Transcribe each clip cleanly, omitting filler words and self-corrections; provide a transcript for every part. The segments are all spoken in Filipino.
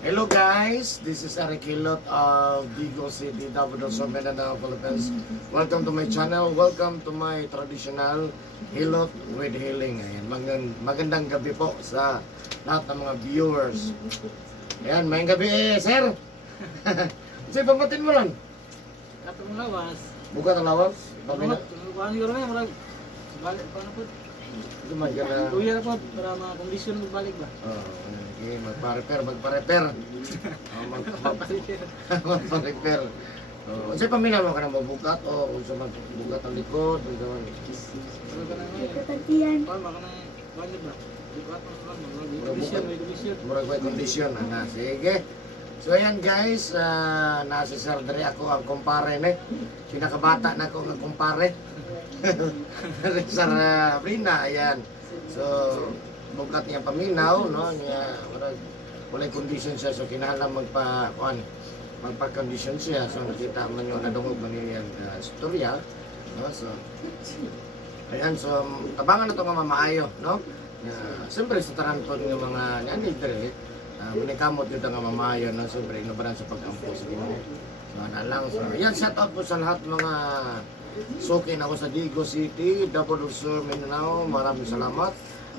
Hello guys, this is Eric Hilot of Vigo City, Davao del Sur, Mindanao, Philippines. Welcome to my channel. Welcome to my traditional Hilot with Healing. Ayan, magandang gabi po sa lahat ng mga viewers. Ayan, may gabi sir. Sige, pambatin mo lang. Atong lawas. Buka ng lawas. Pamina. Kuan yo rin murag balik pa na pud. Dumay ka na. Tuya po para mga kondisyon mo balik ba. Okay, magpa-repair. Magpa-repair. Kasi paminaw mo ka na mabukat o kung sa magbukat ang likod, kung sa Ano ka na ngayon? Kuan maka na balik ba. Bukat mo lang mga kondisyon. murag may kondisyon. Sige. So ayan guys, nasa Sir Dre ako ang kumpare ni. Pinakabata na ko ang kumpare. Sir Rina, ayan. So, bukat niya paminaw, no? Niya, walay condition siya. So, kinahanglan magpa-condition siya. So, nakita man yung nadungog man yung istorya. No? So, ayan. So, tabangan na ito nga mamaayo, no? Siyempre, sa taranton ng mga nanidre, manikamot yun nga mamaayo, no? Siyempre, inabaran sa pagkampo sa Ginoo. So, lang. So, ayan, shout out po sa lahat mga sukin ako sa Vigo City, Davao del Sur, Mindanao. Maraming salamat.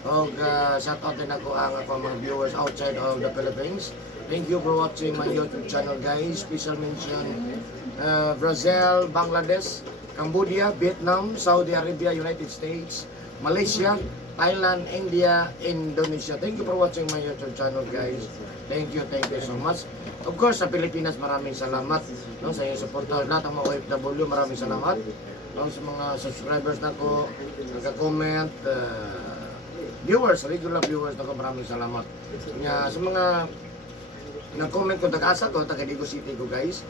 O shout out din ako ang mga viewers outside of the Philippines. Thank you for watching my YouTube channel guys. Special mention Brazil, Bangladesh, Cambodia, Vietnam, Saudi Arabia, United States, Malaysia, Thailand, India, Indonesia. Thank you for watching my YouTube channel guys. Thank you so much. Of course, sa Pilipinas, maraming salamat no, sa inyong suporta. Lahat ng mga OFW, maraming salamat. No, sa mga subscribers na ko, nagka-comment, viewers, regular viewers na ko, maraming salamat. Sa mga nag-comment ko, nag-asa ko, taga Vigo City ko guys.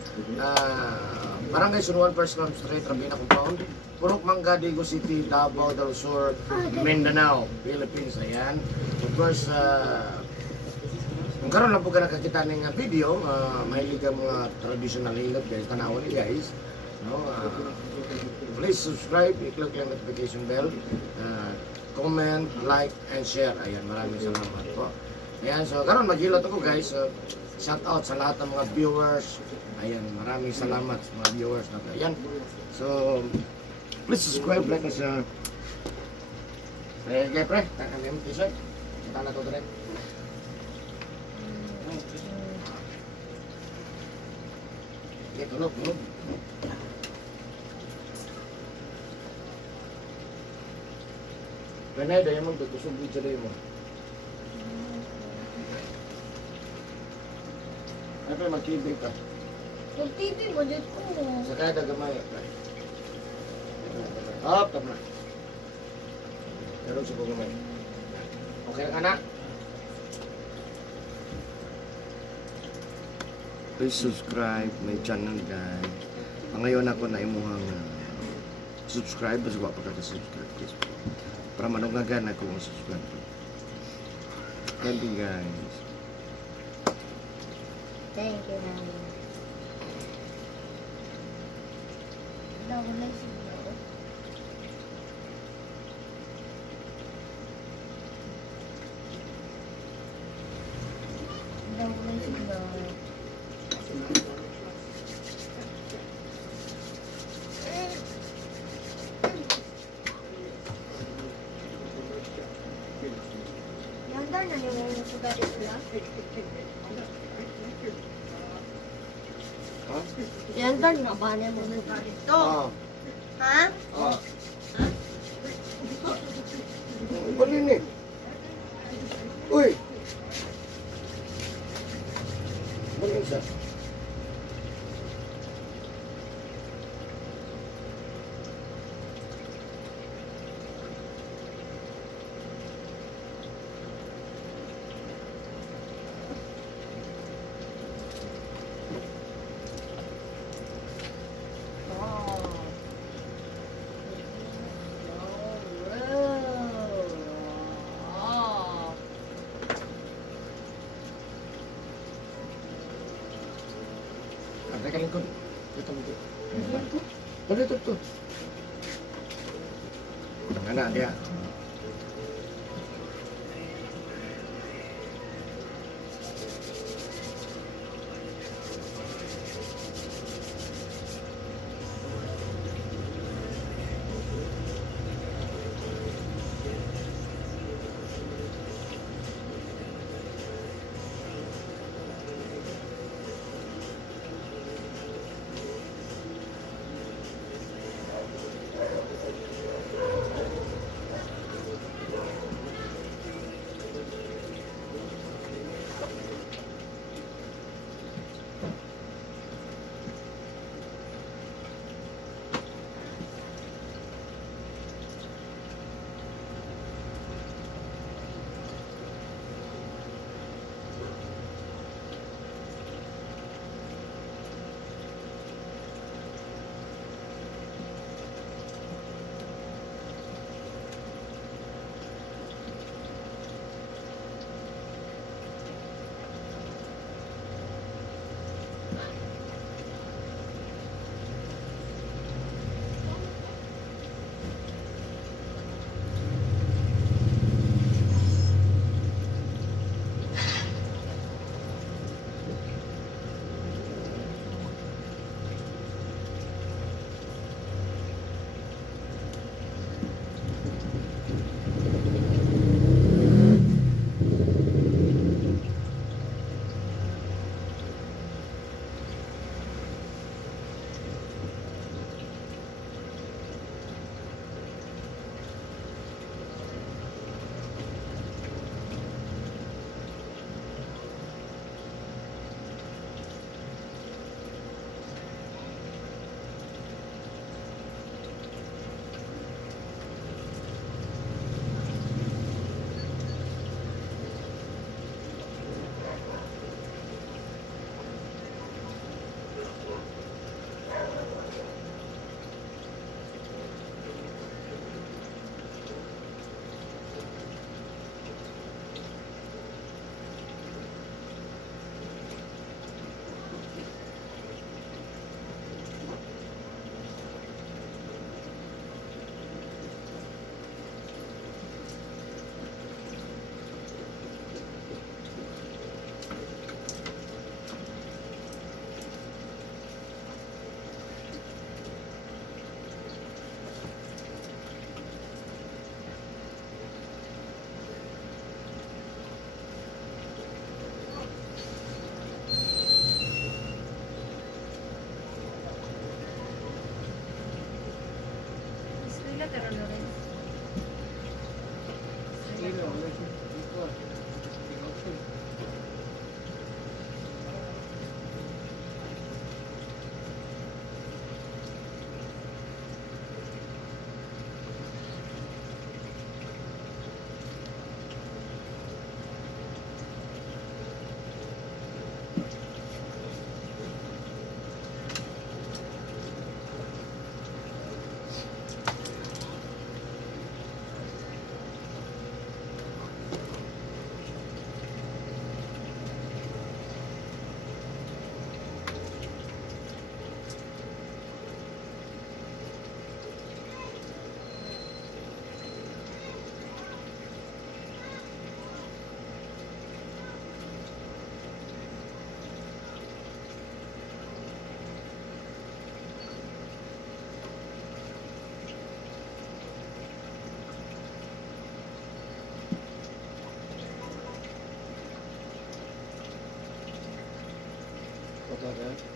Barangay Sunuan, First Club Street, Rabina Compound, Purok Mangga, Vigo City, Davao del Sur, Mindanao, Philippines. Ayan. Of course, kung karoon lang po ka nakakita ng video, mahilig ang mga traditional hilot guys, tanawan ni guys. No? Please subscribe, i-click lang notification bell, comment, like, and share. Ayan, maraming salamat po. Ayan, so karoon maghilot ako guys. So, shout out sa lahat ng mga viewers. Ayan, maraming salamat sa mga viewers natin. Ayan, so please subscribe, like, and share. Kaya pre, kakalim t-shirt. Kita na to direct. Okay, tulog. Renay, dahil mo, tutusog video dahil mo. Ay, pa, mag-TV ka. Mag-TV mo dito ko. Sakay, dagamay. Hop, tap na. Pero sa gamay. Okay lang, anak? Please subscribe my channel guys. Ngayon ako na imuhang subscribe basta wala pa ka-subscribe please. Para manungagan ako ng subscribe. Thank you guys. Thank you, Nani. Nawala siguro. Nawala siguro. Yanda na yung sugat ito. Ha? Yanda na ba na yung sugat ito? Ah. Ha? Ah. Balin eh. Uy. Balin siya. Teka lingkod. Ito. Ito. Anak dia. talaga.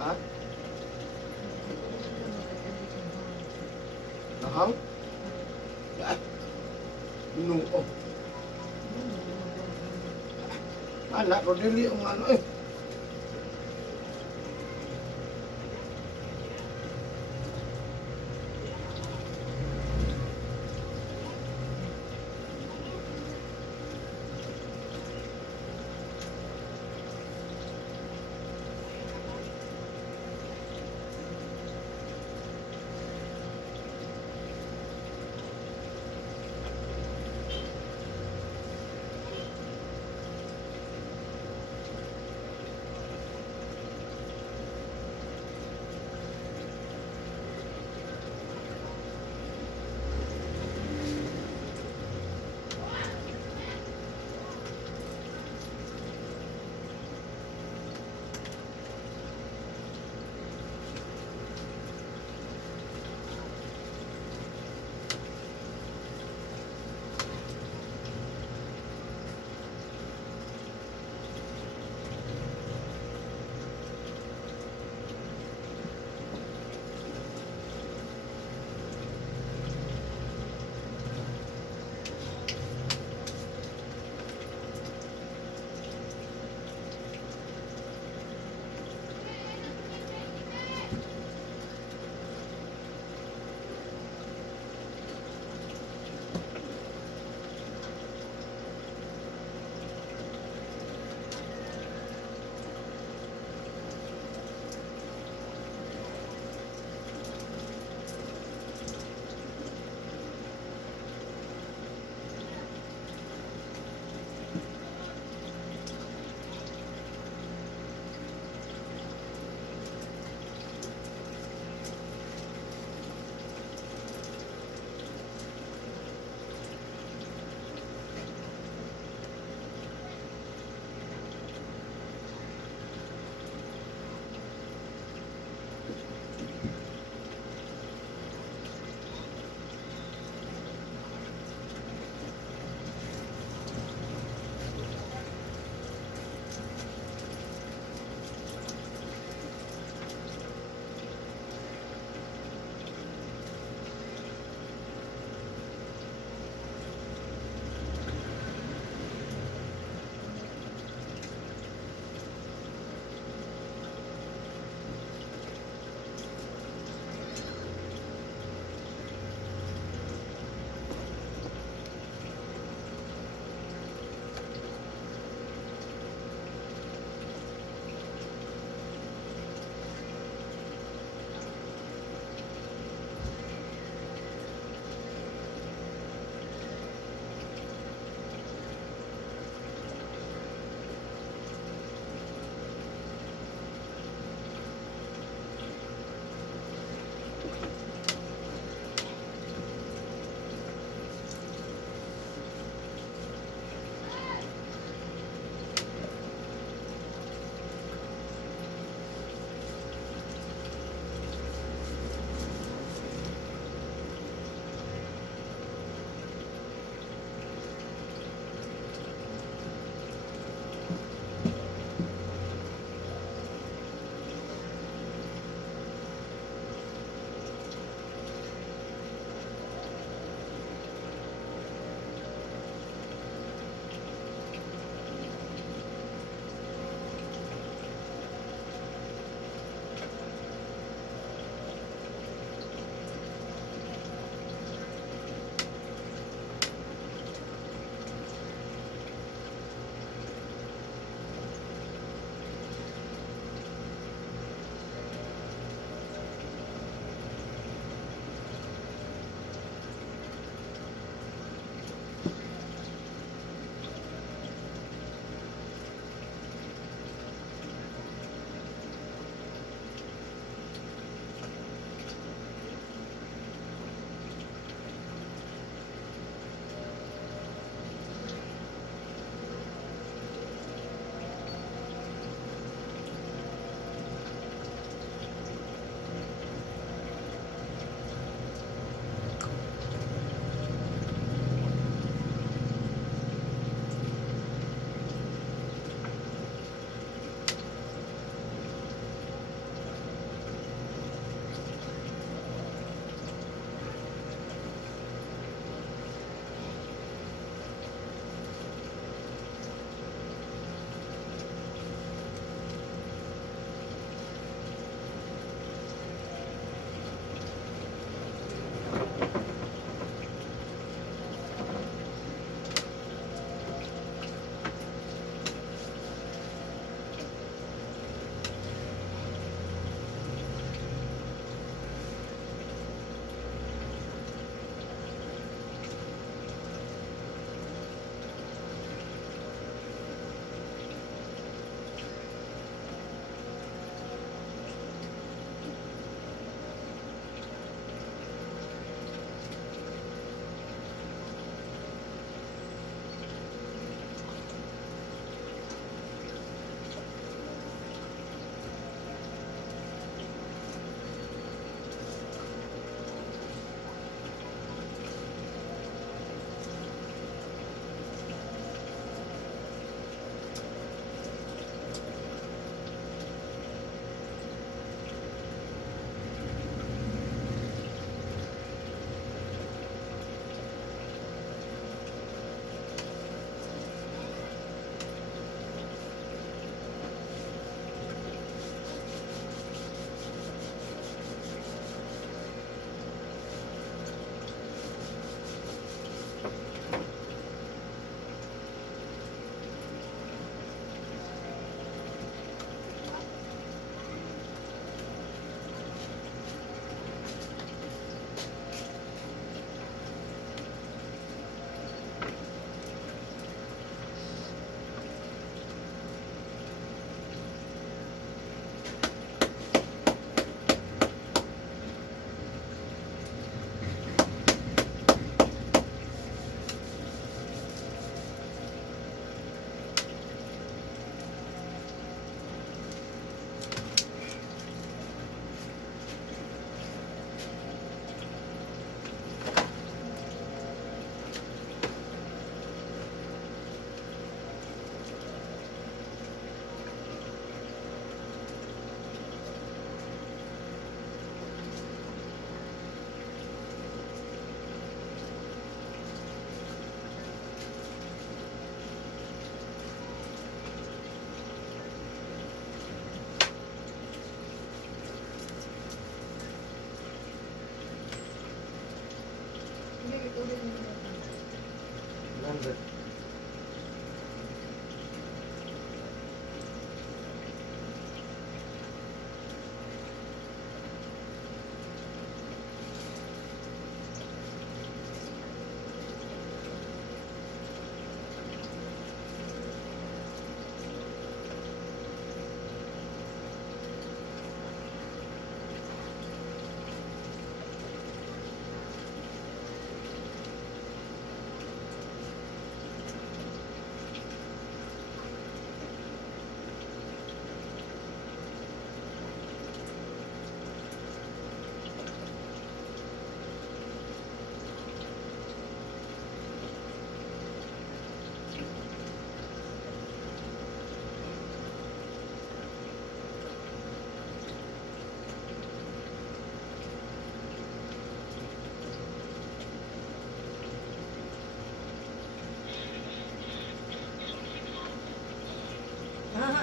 Ha? Nahang? Ah, binuo. Anak ko dili ang ano eh.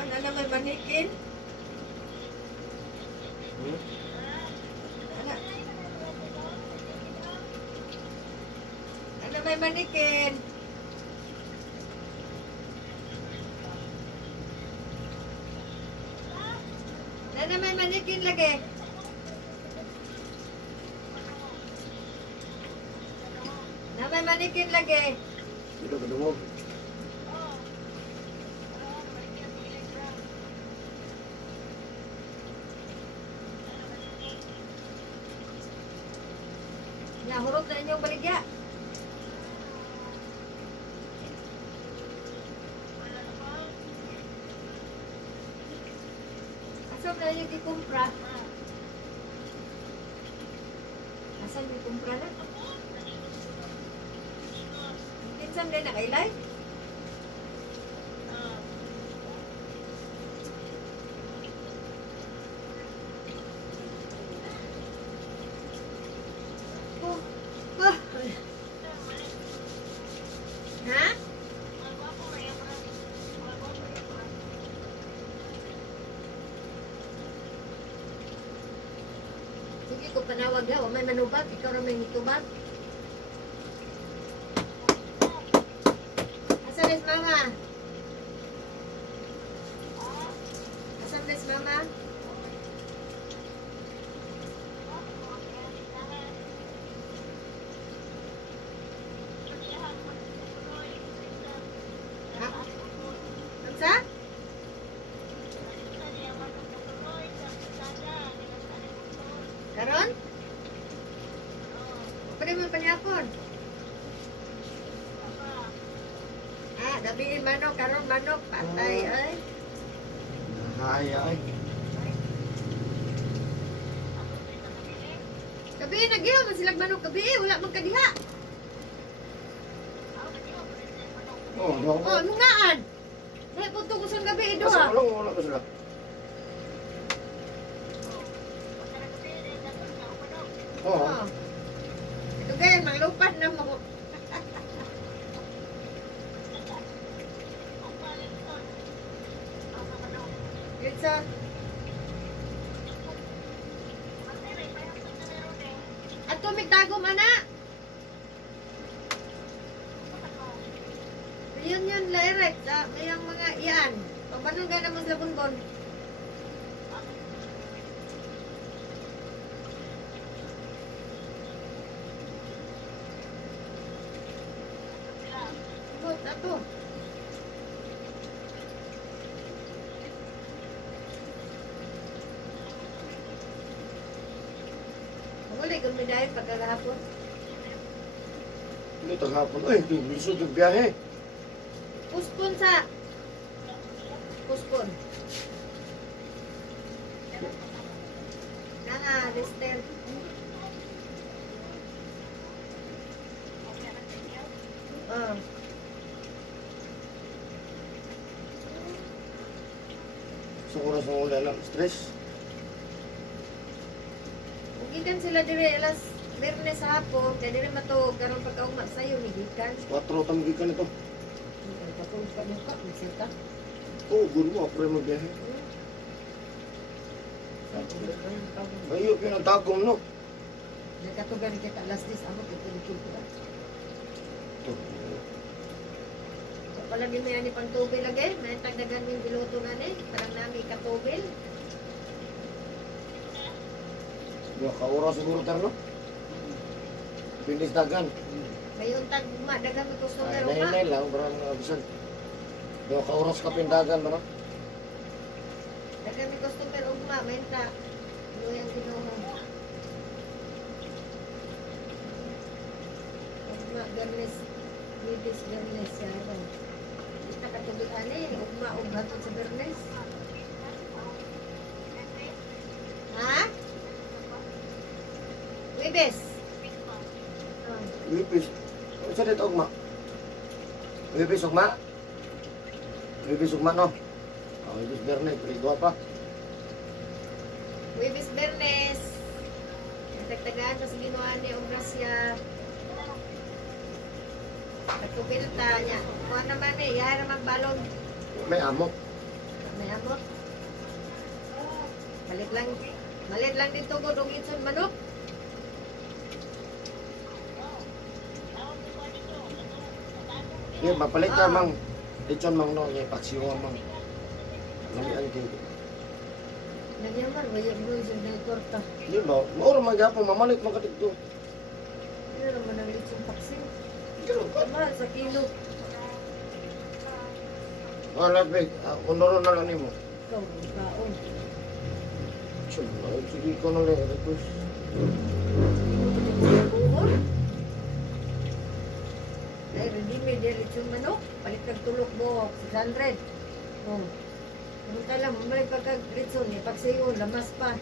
na may manikin. Hmm? Ano may manikin? Ano may manikin lagi? Na may manikin lagi. Dito ka dumog. Nahurot na inyong baligya. Asan na yung ikumpra? Asan yung kumpra na? Kinsan din nakailay? Oh, ah. Ha? Sige ko panawag daw, may manubag, ikaw na may nitubag. Asan is mama? Asan is mama? Ha? Ansa? Karon? Pwede mo panyapon? Ah, dabi manok, karon manok, patay ay. Ay, ay. Gabi nagyaw man silang manok gabi, wala man kadiha. Oh, no. Oh, nungaan. May punto ko sa gabi ido Asa ha. wala ka sila. Oh. Oh. Ito gaya, maglupad na mo. Gitson. At tumigtagom anak. Yun direct sa mayang mga iyan. Pamanong gana mo sa bunbon. Ikot, ato. Muli, kung may dahil pagkagahapon. Dito hapon. Ay, bilisod yung biyahe. Puspon sa. Puspon. Nga, Lester. Ah. Sa oras ng ulan lang. Stress. Gikan sila dire alas Biyernes sa hapon, kaya dire matog karon pagkaugma sayo ni gikan. 4 tamigikan ito. Katulog pa niyo ka, bisita. Oh, good mo. Ako rin magbiyahe. Ayo, pinagtagong, no? Nakatugan kita alas 10 ako kikilikil ko. Palagi mo yan ni pang tubil lagi, may tagdagan mo yung biluto nga ni, parang nami katubil. Yung kaura siguro tayo, no? Pinis dagan. May untag dagan mo customer Ay, nga. nahinay lang. Parang mga bisan. Yung kauras ka pindagan, no? Dagan mo customer ugma, may ta. Ano yung ginuho? Ugma, Bernes. Bibis, Bernes, yaran. Kita katubig ani, ugma, ughatod sa Bernes. Ha? Wibes. Ah. Wipis. Ano sa dito, ugma? Wipis, ugma? Wipis, ugma, no? Oh, wipis, berne. Pwede pa. Wibes Bernes. Tagtagaan sa ginawa ni Ograsya. Nagkupilta niya. Kung naman eh, yara magbalon. May amok. May amot. Malit lang dito ko dong itson manok. Yung mapalit ka mang lechon mang no, yung paksiwa mang. Namian kayo. Nagyamar, waya mo yung na torta. Di ba? Mauro magyapon, mamalit mo ka dito. Ano naman ang lechong paksin? Pero, Mahal sa kilo. wala ba, unoro na lang mo. Ikaw, ang kaon. Sige ko na lang, request. Buhol. Ay, ready-made yung lechong manok. Palit kag tulok buhok, 600. Oh. Punta lang, mamalik pagkag lechon, ipagsayo, lamas pa.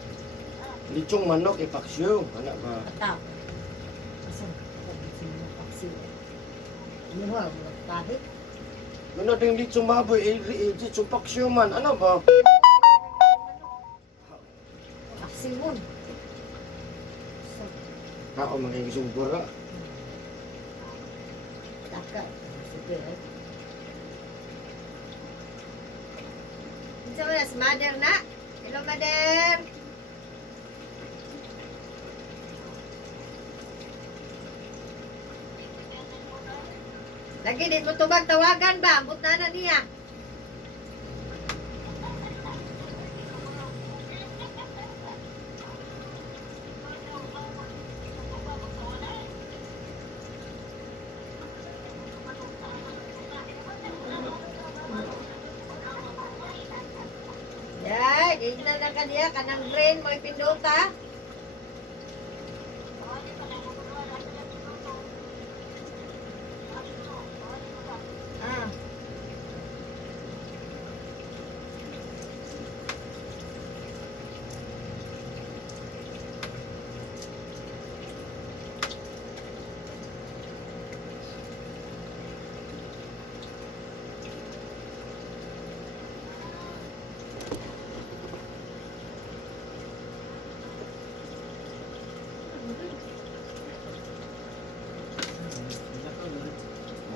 Lechong manok, ipaksyo. Ano ba? Atap. Asan? Lechong manok, paksiyo. Ano ba? Kahit? Ano din lechong baboy, lechong paksyo man. Ano ba? Paksiyon. Ako magiging bura. Taka. Sige, eh. Ito mo na, si Mother na. Hello, Mother. Lagi din mo tubag tawagan ba? Ambot na niya. Yay, gignan na kaniya, kanang brain mo ipindota. Ah.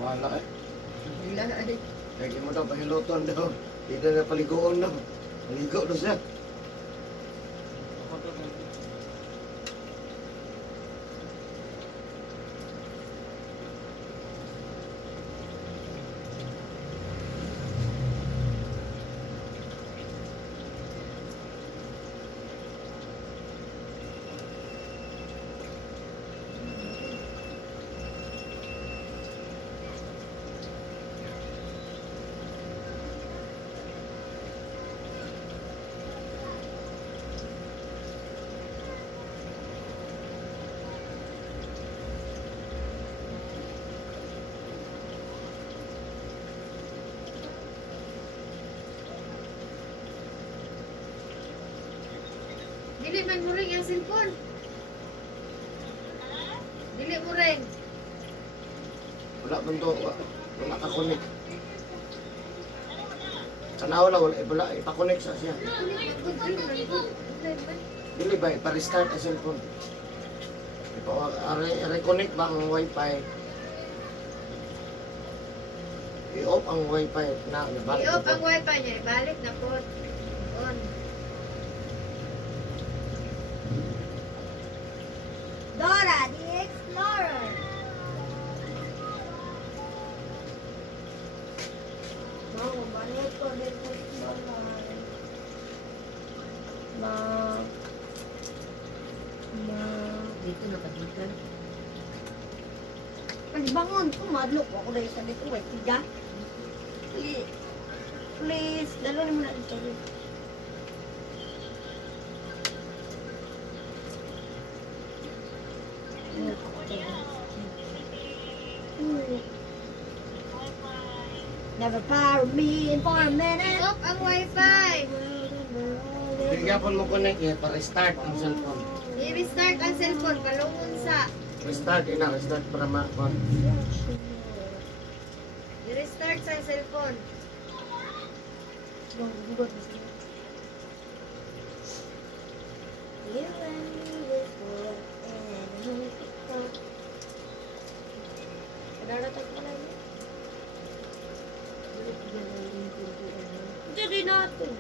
Wala eh. Wala na ay. Kaya mo daw, pahiluton daw. Hindi na paliguan daw. Maligo daw siya. Dili man mo ring ang cellphone. Dili mo ring. Wala man to. Wala ka connect. Tanaw lang, wala ipa-connect sa siya. Dili ba, ipa-restart ang cellphone. Reconnect ba ang wifi? I-off ang wifi na nabalik. I-off ang wifi niya, ibalik na po. On. Dora, the Explorer. No, balik ko din po dito na padikan. Pagbangon ko, madlok ako dahil sa dito. Wait, tiga. Please. Please. Dalo naman natin sa dito. Never power me in for a minute. I-off ang wifi. Bigyan mo connect eh, pa-restart ang cellphone. I-restart ang cellphone, kalungon sa. Restart, restart para ma-on. I-restart sa cellphone. Kadarating ko lang yun. Jadi natin.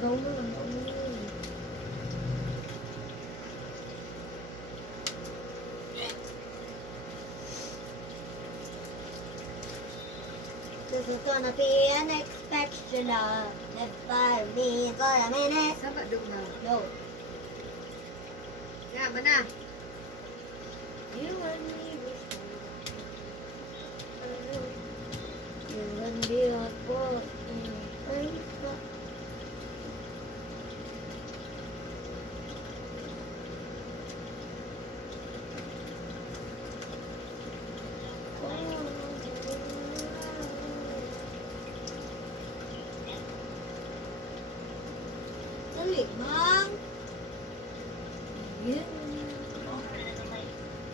brown na lang. This is gonna be unexpected. Never be for a minute. Sama dong na. No. Ya, mana? You and me. You and me are both in paper. Dali, Mang. Yeah.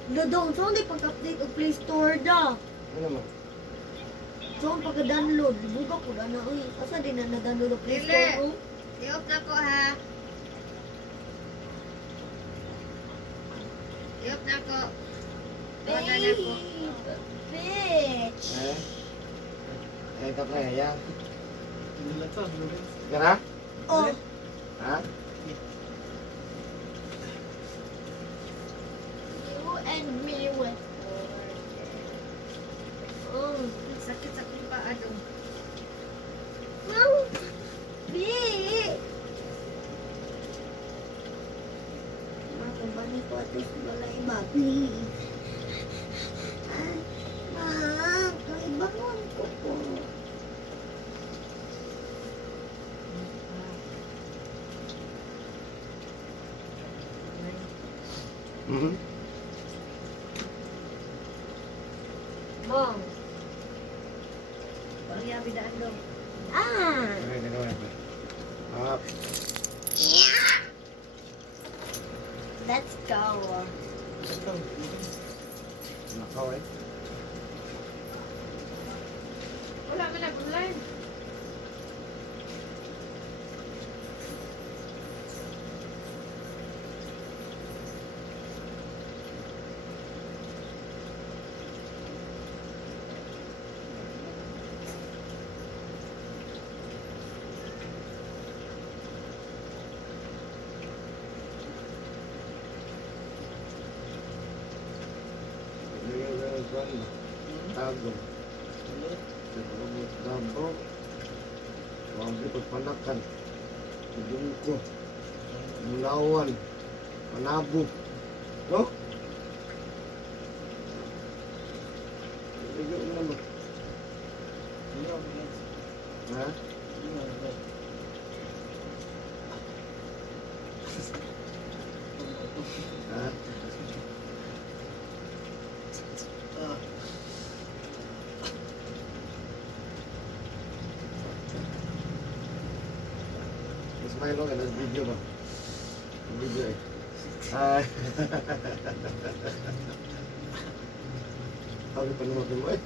Dodong, saan di pag-update o Play Store da? Ano naman? Saan pagka-download? Buka ko na na, uy. Asa din na na-download o Play Dili. Store? Oh? I-off na ko ha. I-off na ko. Wala na ko. Bitch. Ito ka ya. Dililat sa, dililat. Gara? Oh, Ha? you and me were Oh, Sakit-sakit pa adong. Mang. Bitch. Makumbani ko at least balay bagli. Ay, Mang, kaibangon ko po. Mhm. Mang. Ang yabi daan dong. Ah. Up. Let's go. Nakaw eh. Wala man na online. Tago. Dabo. Huwag ipagpanakan. Dungko. Mulawan. Manabo. No? Ito naman. Ha? Ha? Smile lang, nasa video ba? Video eh. Ay. Sabi pa naman mo eh.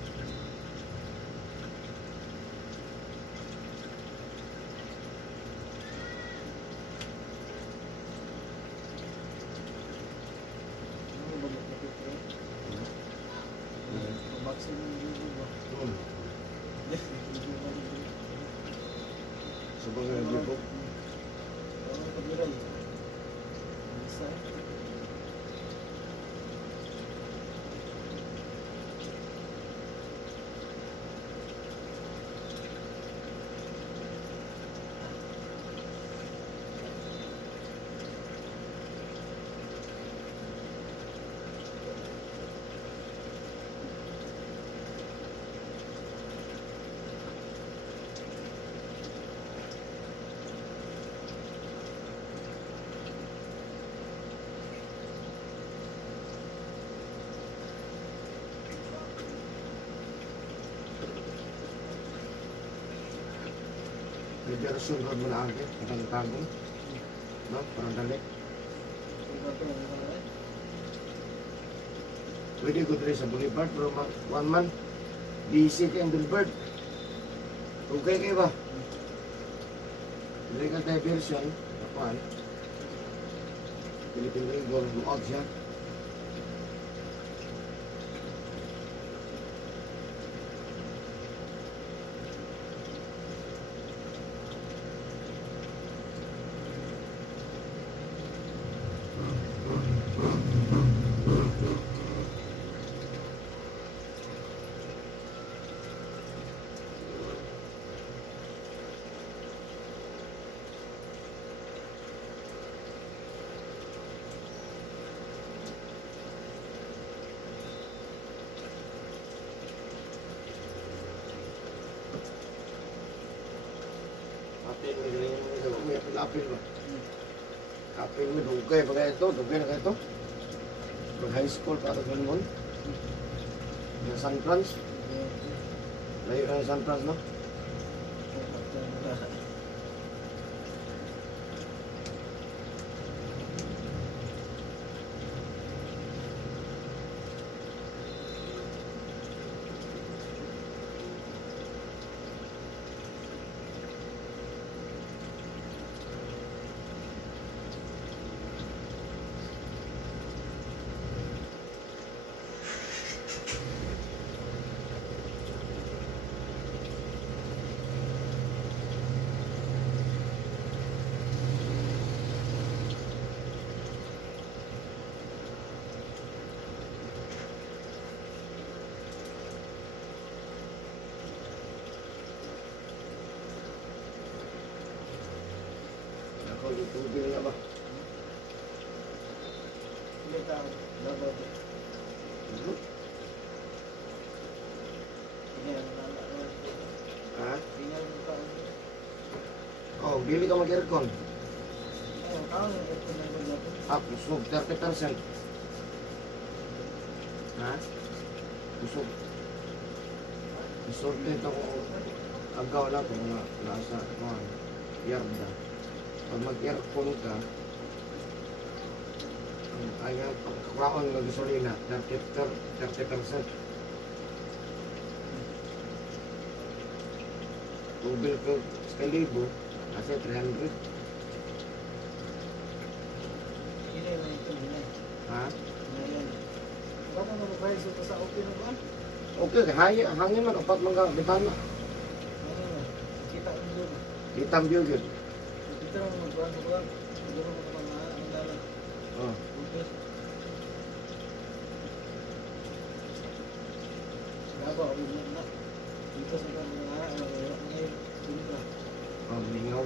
Sabang nga video. Medyo sunod mo na agad, ang tagong. No? Parang dali. Pwede ko dali sa Boulevard, pero one man, busy kayo ang Boulevard. Okay kayo ba? Dali ka diversion, kapan. Philippine Regal, luag siya. apil ba? Apil mo, dugay ba kaya ito? Dugay na kaya ito? Pag high school pa ito ganun. Yung San Franz. Layo na yung San Franz, no? Ako, yung tubig nga ba? Hindi tao. Dapat. Mhm. Hindi, nalala. Ha? Hindi mo tao. Oh, bili ka mag-aircon. Ayun, tao yung ito na mag-apo. Kusog, 30%. Ha? Kusog. Kusog dito ko. Agaw na ko nga nasa yarda. Pag mag-aircon ka, ay nga pagkakaon ng gasolina, 30%. Tubig ko sa libo, kasi 300. Hindi na ito. Hindi. Ha? Ngayon. Ba't mo magbayad sa okay na ba? Okay, hangin man, upat mga bitana. Ano na? Kita ko doon. Itang view yun. Kita mo magbayad sa buwan. Siguro mo naman ang dalan. Oh. Okay. Dapat ako na. Dito sa mga ngayon. Dito. Oh, mingaw.